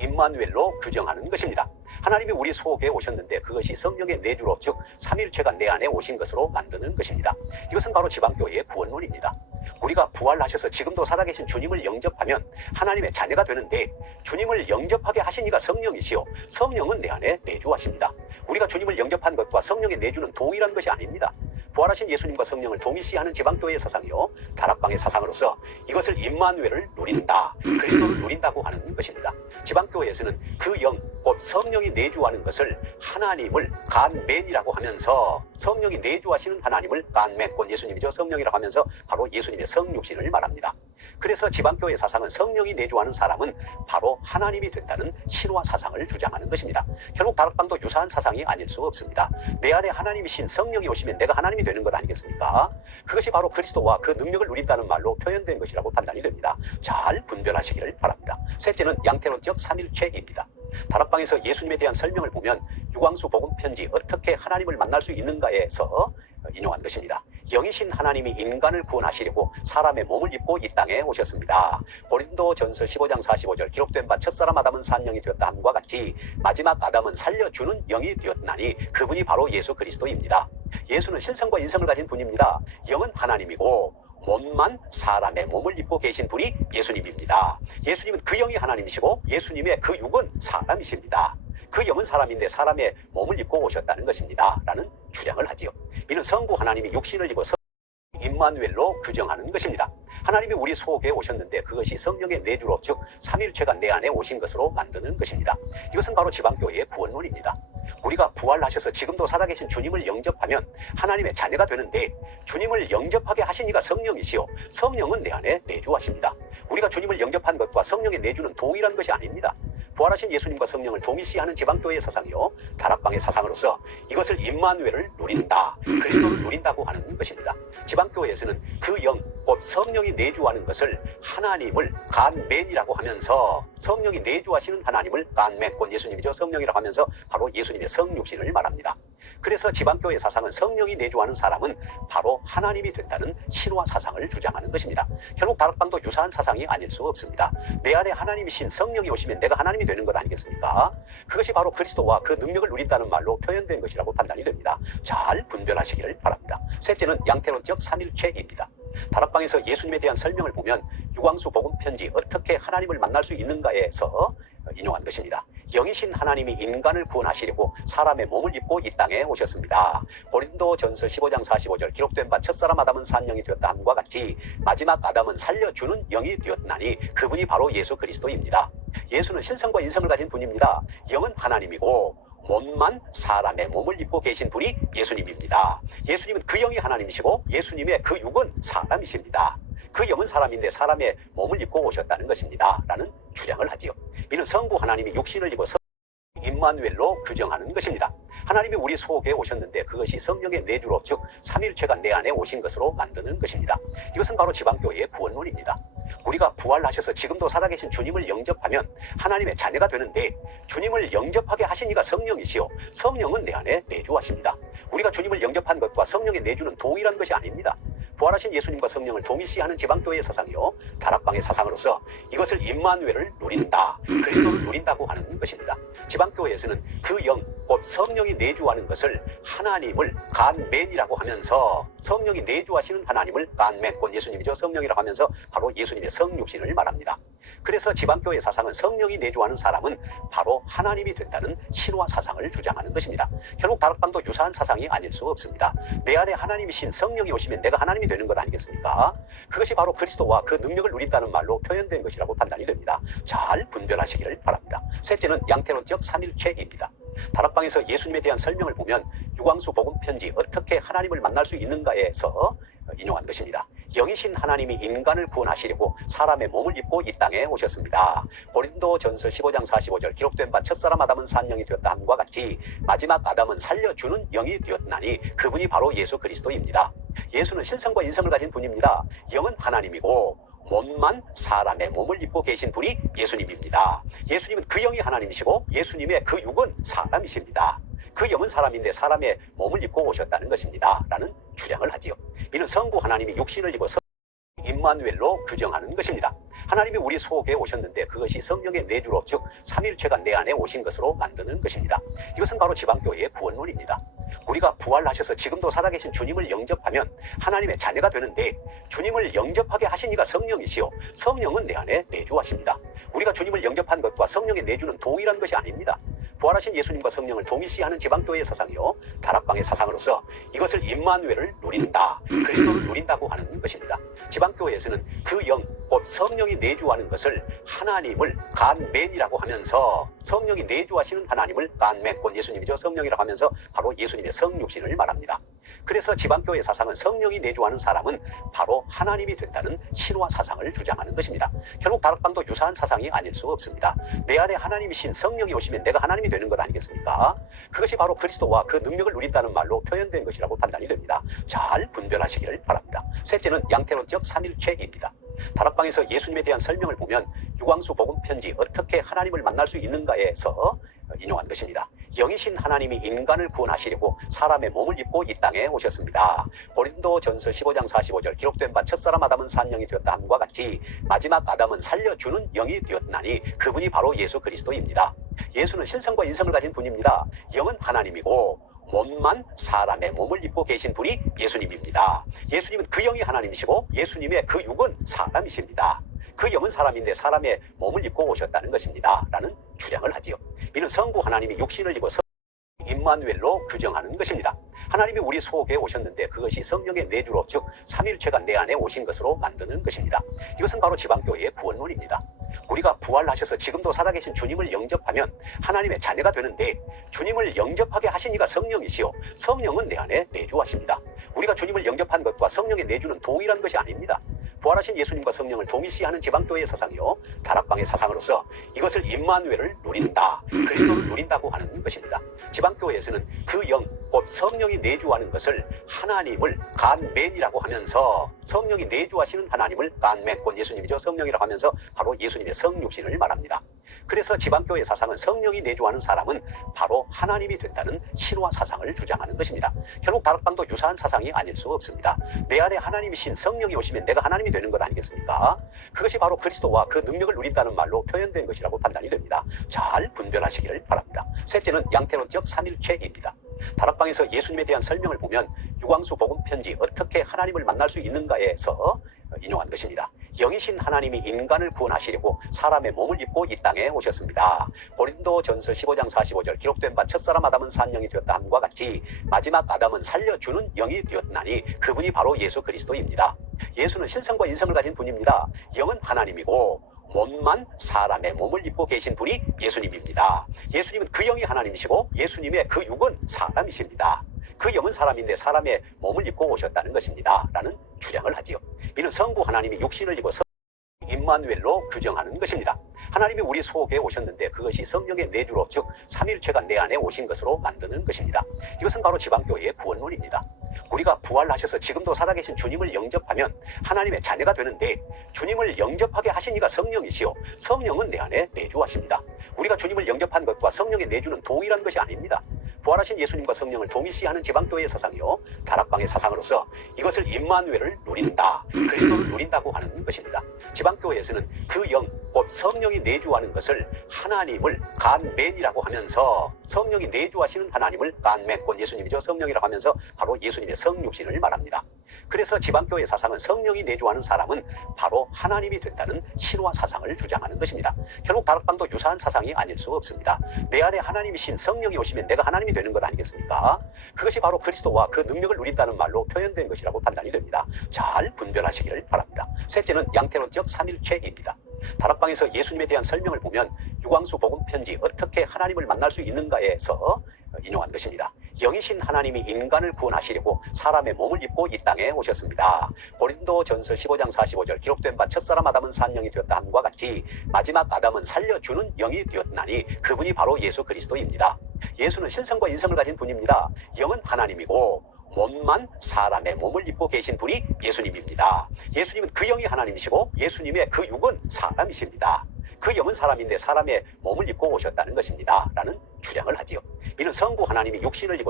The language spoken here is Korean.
임마누엘로 규정하는 것입니다. 하나님이 우리 속에 오셨는데 그것이 성령의 내주로, 즉 삼위일체가 내 안에 오신 것으로 만드는 것입니다. 이것은 바로 지방교회의 구원론입니다. 우리가 부활하셔서 지금도 살아계신 주님을 영접하면 하나님의 자녀가 되는데, 주님을 영접하게 하신 이가 성령이시요 성령은 내 안에 내주하십니다. 우리가 주님을 영접한 것과 성령의 내주는 동일한 것이 아닙니다. 부활하신 예수님과 성령을 동일시하는 지방교회의 사상이요 다락방의 사상으로서 이것을 임마누엘을 누린다, 그리스도를 누린다고 하는 것입니다. 지방교회에서는 그 영, 곧 성령이 내주하는 것을 하나님을 간맨이라고 하면서, 성령이 내주하시는 하나님을 간맨, 곧 예수님이죠, 성령이라고 하면서 바로 예수님의 성육신을 말합니다. 그래서 지방교회 사상은 성령이 내주하는 사람은 바로 하나님이 된다는 신화 사상을 주장하는 것입니다. 결국 다락방도 유사한 사상이 아닐 수 없습니다. 내 안에 하나님이신 성령이 오시면 내가 하나님이 되는 것 아니겠습니까? 그것이 바로 그리스도와 그 능력을 누린다는 말로 표현된 것이라고 판단이 됩니다. 잘 분별하시기를 바랍니다. 셋째는 양태론적 삼일체입니다. 다락방에서 예수님에 대한 설명을 보면 유광수 복음 편지 어떻게 하나님을 만날 수 있는가에서 인용한 것입니다. 영이신 하나님이 인간을 구원하시려고 사람의 몸을 입고 이 땅에 오셨습니다. 고린도전서 15장 45절 기록된 바 첫사람 아담은 산 영이 되었다 함과 같이 마지막 아담은 살려주는 영이 되었나니 그분이 바로 예수 그리스도입니다. 예수는 신성과 인성을 가진 분입니다. 영은 하나님이고 몸만 사람의 몸을 입고 계신 분이 예수님입니다. 예수님은 그 영이 하나님이시고 예수님의 그 육은 사람이십니다. 그 영은 사람인데 사람의 몸을 입고 오셨다는 것입니다 라는 주장을 하지요. 이는 성부 하나님이 육신을 입어 임마누엘로 규정하는 것입니다. 하나님이 우리 속에 오셨는데 그것이 성령의 내주로, 즉 삼위일체가 내 안에 오신 것으로 만드는 것입니다. 이것은 바로 지방교회의 구원론입니다. 우리가 부활하셔서 지금도 살아계신 주님을 영접하면 하나님의 자녀가 되는데, 주님을 영접하게 하신 이가 성령이시요 성령은 내 안에 내주하십니다. 우리가 주님을 영접한 것과 성령의 내주는 동일한 것이 아닙니다. 부활하신 예수님과 성령을 동일시하는 지방교회의 사상이요 다락방의 사상으로서 이것을 임마누엘을 누린다, 그리스도를 누린다고 하는 것입니다. 지방교회에서는 그 영, 곧 성령이 내주하는 것을 하나님을 간맨이라고 하면서, 성령이 내주하시는 하나님을 간맨, 곧 예수님이죠, 성령이라고 하면서 바로 예수님의 성육신을 말합니다. 그래서 지방교회 사상은 성령이 내주하는 사람은 바로 하나님이 된다는 신화 사상을 주장하는 것입니다. 결국 다락방도 유사한 사상이 아닐 수 없습니다. 내 안에 하나님이신 성령이 오시면 내가 하나님이 되는 것 아니겠습니까? 그것이 바로 그리스도와 그 능력을 누린다는 말로 표현된 것이라고 판단이 됩니다. 잘 분별하시기를 바랍니다. 셋째는 양태론적 삼일체입니다. 다락방에서 예수님에 대한 설명을 보면 유광수 복음 편지 어떻게 하나님을 만날 수 있는가에서 인용한 것입니다. 영이신 하나님이 인간을 구원하시려고 사람의 몸을 입고 이 땅에 오셨습니다. 고린도전서 15장 45절 기록된 바 첫사람 아담은 산 영이 되었다 함과 같이 마지막 아담은 살려주는 영이 되었나니 그분이 바로 예수 그리스도입니다. 예수는 신성과 인성을 가진 분입니다. 영은 하나님이고 몸만 사람의 몸을 입고 계신 분이 예수님입니다. 예수님은 그 영이 하나님이시고 예수님의 그 육은 사람이십니다. 그 영은 사람인데 사람의 몸을 입고 오셨다는 것입니다 라는 주장을 하지요. 이는 성부 하나님이 육신을 입어 임마누엘로 규정하는 것입니다. 하나님이 우리 속에 오셨는데 그것이 성령의 내주로, 즉 삼위일체가 내 안에 오신 것으로 만드는 것입니다. 이것은 바로 지방교회의 구원론입니다. 우리가 부활하셔서 지금도 살아계신 주님을 영접하면 하나님의 자녀가 되는데, 주님을 영접하게 하신 이가 성령이시요 성령은 내 안에 내주하십니다. 우리가 주님을 영접한 것과 성령의 내주는 동일한 것이 아닙니다. 부활하신 예수님과 성령을 동일시하는 지방교회의 사상이요 다락방의 사상으로서 이것을 임마누엘을 누린다, 그리스도를 누린다고 하는 것입니다. 지방교회에서는 그 영, 곧 성령이 내주하는 것을 하나님을 간맨이라고 하면서, 성령이 내주하시는 하나님을 간맨, 곧 예수님이죠, 성령이라고 하면서 바로 예수님의 성육신을 말합니다. 그래서 지방교회 사상은 성령이 내주하는 사람은 바로 하나님이 된다는 신화 사상을 주장하는 것입니다. 결국 다락방도 유사한 사상이 아닐 수 없습니다. 내 안에 하나님이신 성령이 오시면 내가 하나님이 되는 것 아니겠습니까? 그것이 바로 그리스도와 그 능력을 누린다는 말로 표현된 것이라고 판단이 됩니다. 잘 분별하시기를 바랍니다. 셋째는 양태론적 삼일체입니다. 다락방에서 예수님에 대한 설명을 보면 유광수 복음 편지 어떻게 하나님을 만날 수 있는가에서 인용한 것입니다. 영이신 하나님이 인간을 구원하시려고 사람의 몸을 입고 이 땅에 오셨습니다. 고린도전서 15장 45절 기록된 바 첫사람 아담은 산 영이 되었다 함과 같이 마지막 아담은 살려주는 영이 되었나니 그분이 바로 예수 그리스도입니다. 예수는 신성과 인성을 가진 분입니다. 영은 하나님이고 몸만 사람의 몸을 입고 계신 분이 예수님입니다. 예수님은 그 영이 하나님이시고 예수님의 그 육은 사람이십니다. 그 영은 사람인데 사람의 몸을 입고 오셨다는 것입니다 라는 주장을 하지요. 이는 성부 하나님이 육신을 입어 임마누엘로 규정하는 것입니다. 하나님이 우리 속에 오셨는데 그것이 성령의 내주로, 즉 삼위일체가 내 안에 오신 것으로 만드는 것입니다. 이것은 바로 지방교회의 구원론입니다. 우리가 부활하셔서 지금도 살아계신 주님을 영접하면 하나님의 자녀가 되는데, 주님을 영접하게 하신 이가 성령이시요 성령은 내 안에 내주하십니다. 우리가 주님을 영접한 것과 성령의 내주는 동일한 것이 아닙니다. 부활하신 예수님과 성령을 동일시하는 지방교회의 사상이요 다락방의 사상으로서 이것을 임마누엘을 누린다, 그리스도를 누린다고 하는 것입니다. 지방교회에서는 그 영, 곧 성령이 내주하는 것을 하나님을 간맨이라고 하면서, 성령이 내주하시는 하나님을 간맨, 곧 예수님이죠, 성령이라고 하면서 바로 예수님의 성육신을 말합니다. 그래서 지방교회 사상은 성령이 내주하는 사람은 바로 하나님이 된다는 신화 사상을 주장하는 것입니다. 결국 다락방도 유사한 사상이 아닐 수 없습니다. 내 안에 하나님이신 성령이 오시면 내가 하나님이 되는 것 아니겠습니까? 그것이 바로 그리스도와 그 능력을 누린다는 말로 표현된 것이라고 판단이 됩니다. 잘 분별하시기를 바랍니다. 셋째는 양태론적 삼일체입니다. 다락방에서 예수님에 대한 설명을 보면 유광수 복음 편지 어떻게 하나님을 만날 수 있는가에서 인용한 것입니다. 영이신 하나님이 인간을 구원하시려고 사람의 몸을 입고 이 땅에 오셨습니다. 고린도전서 15장 45절 기록된 바 첫사람 아담은 산 영이 되었다 함과 같이 마지막 아담은 살려주는 영이 되었나니 그분이 바로 예수 그리스도입니다. 예수는 신성과 인성을 가진 분입니다. 영은 하나님이고 몸만 사람의 몸을 입고 계신 분이 예수님입니다. 예수님은 그 영이 하나님이시고 예수님의 그 육은 사람이십니다. 그 영은 사람인데 사람의 몸을 입고 오셨다는 것입니다 라는 주장을 하지요. 이는 성부 하나님이 육신을 입어 임마누엘로 규정하는 것입니다. 하나님이 우리 속에 오셨는데 그것이 성령의 내주로, 즉 삼위일체가 내 안에 오신 것으로 만드는 것입니다. 이것은 바로 지방교회의 구원론입니다. 우리가 부활하셔서 지금도 살아계신 주님을 영접하면 하나님의 자녀가 되는데, 주님을 영접하게 하신 이가 성령이시요 성령은 내 안에 내주하십니다. 우리가 주님을 영접한 것과 성령의 내주는 동일한 것이 아닙니다. 부활하신 예수님과 성령을 동일시하는 지방교회의 사상이요 다락방의 사상으로서 이것을 임마누엘을 누린다, 그리스도를 누린다고 하는 것입니다. 지방교회에서는 그 영, 곧 성령이 내주하는 것을 하나님을 간맨이라고 하면서, 성령이 내주하시는 하나님을 간맨, 곧 예수님이죠, 성령이라고 하면서 바로 예수님의 성육신을 말합니다. 그래서 지방교회 사상은 성령이 내주하는 사람은 바로 하나님이 된다는 신화 사상을 주장하는 것입니다. 결국 다락방도 유사한 사상이 아닐 수 없습니다. 내 안에 하나님이신 성령이 오시면 내가 하나님이 되는 것 아니겠습니까? 그것이 바로 그리스도와 그 능력을 누린다는 말로 표현된 것이라고 판단이 됩니다. 잘 분별하시기를 바랍니다. 셋째는 양태론적 삼일체입니다. 다락방에서 예수님에 대한 설명을 보면 유광수 복음 편지 어떻게 하나님을 만날 수 있는가에서 인용한 것입니다. 영이신 하나님이 인간을 구원하시려고 사람의 몸을 입고 이 땅에 오셨습니다. 고린도전서 15장 45절 기록된 바 첫사람 아담은 산 영이 되었다 함과 같이 마지막 아담은 살려주는 영이 되었나니 그분이 바로 예수 그리스도입니다. 예수는 신성과 인성을 가진 분입니다. 영은 하나님이고 몸만 사람의 몸을 입고 계신 분이 예수님입니다. 예수님은 그 영이 하나님이시고 예수님의 그 육은 사람이십니다. 그 영은 사람인데 사람의 몸을 입고 오셨다는 것입니다 라는 주장을 하지요. 이는 성부 하나님이 육신을 입어 임마누엘로 규정하는 것입니다. 하나님이 우리 속에 오셨는데 그것이 성령의 내주로, 즉 삼위일체가 내 안에 오신 것으로 만드는 것입니다. 이것은 바로 지방교회의 구원론입니다. 우리가 부활하셔서 지금도 살아계신 주님을 영접하면 하나님의 자녀가 되는데, 주님을 영접하게 하신 이가 성령이시요 성령은 내 안에 내주하십니다. 우리가 주님을 영접한 것과 성령의 내주는 동일한 것이 아닙니다. 부활하신 예수님과 성령을 동일시하는 지방교회의 사상이요 다락방의 사상으로서 이것을 임마누엘을 누린다, 그리스도를 누린다고 하는 것입니다. 지방교회에서는 그 영, 곧 성령이 내주하는 것을 하나님을 간맨이라고 하면서, 성령이 내주하시는 하나님을 간맨, 곧 예수님이죠, 성령이라고 하면서 바로 예수님의 성육신을 말합니다. 그래서 지방교회 사상은 성령이 내주하는 사람은 바로 하나님이 된다는 신화 사상을 주장하는 것입니다. 결국 다락방도 유사한 사상이 아닐 수 없습니다. 내 안에 하나님이신 성령이 오시면 내가 하나님이 되는 것 아니겠습니까? 그것이 바로 그리스도와 그 능력을 누린다는 말로 표현된 것이라고 판단이 됩니다. 잘 분별하시기를 바랍니다. 셋째는 양태론적 삼일체입니다. 다락방에서 예수님에 대한 설명을 보면 유광수 복음 편지 어떻게 하나님을 만날 수 있는가에서 인용한 것입니다. 영이신 하나님이 인간을 구원하시려고 사람의 몸을 입고 이 땅에 오셨습니다. 고린도전서 15장 45절 기록된 바 첫사람 아담은 산 영이 되었다 함과 같이 마지막 아담은 살려주는 영이 되었나니 그분이 바로 예수 그리스도입니다. 예수는 신성과 인성을 가진 분입니다. 영은 하나님이고 몸만 사람의 몸을 입고 계신 분이 예수님입니다. 예수님은 그 영이 하나님이시고 예수님의 그 육은 사람이십니다. 그 영은 사람인데 사람의 몸을 입고 오셨다는 것입니다 라는 주장을 하지요. 이는 성부 하나님이 육신을 입어